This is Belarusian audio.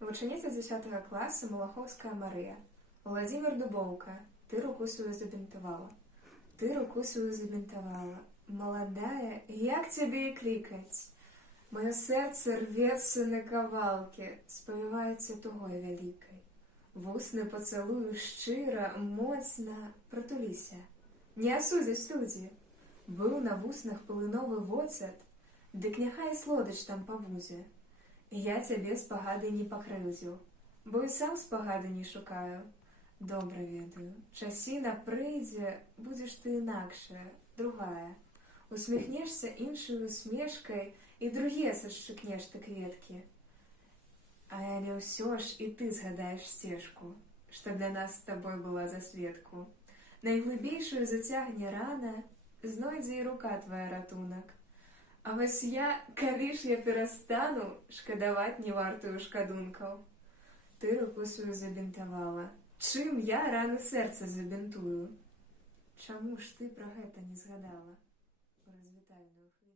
Вучениця 10 класу Малаховская Мария. Владимир Дубовка. Ты руку свою забинтовала. Ты руку свою забинтовала. Молодая, як тебе и кликать? Мое сердце рвется на кавалки, спавівається тугой великой. Вусны поцелую щиро, моцно, протулися. Не осудять люди. Был на вуснах полиновий воцет, дык няхай слодыч там павузе. Я цябе спагады не пакрыўдзіў, бо і сам спагады не шукаю. Добра ведаю, часіна прыйдзе, будзеш ты інакшая, другая. Усміхнешся іншаю усмешкай і друге сашчыкнеш ты кветкі. Але ўсё ж і ты згадаеш сцежку, што для нас з табой была за сведку. Найглыбейшую зацягне рана, знойдзе і рука твая ратунак. А вось я, калі ж я перастану шкадаваць не вартую шкадункаў. Ты руку сваю забінтавала. Чым я раны сэрца забінтую? Чаму ж ты пра гэта не згадала? У развітальную хвілину.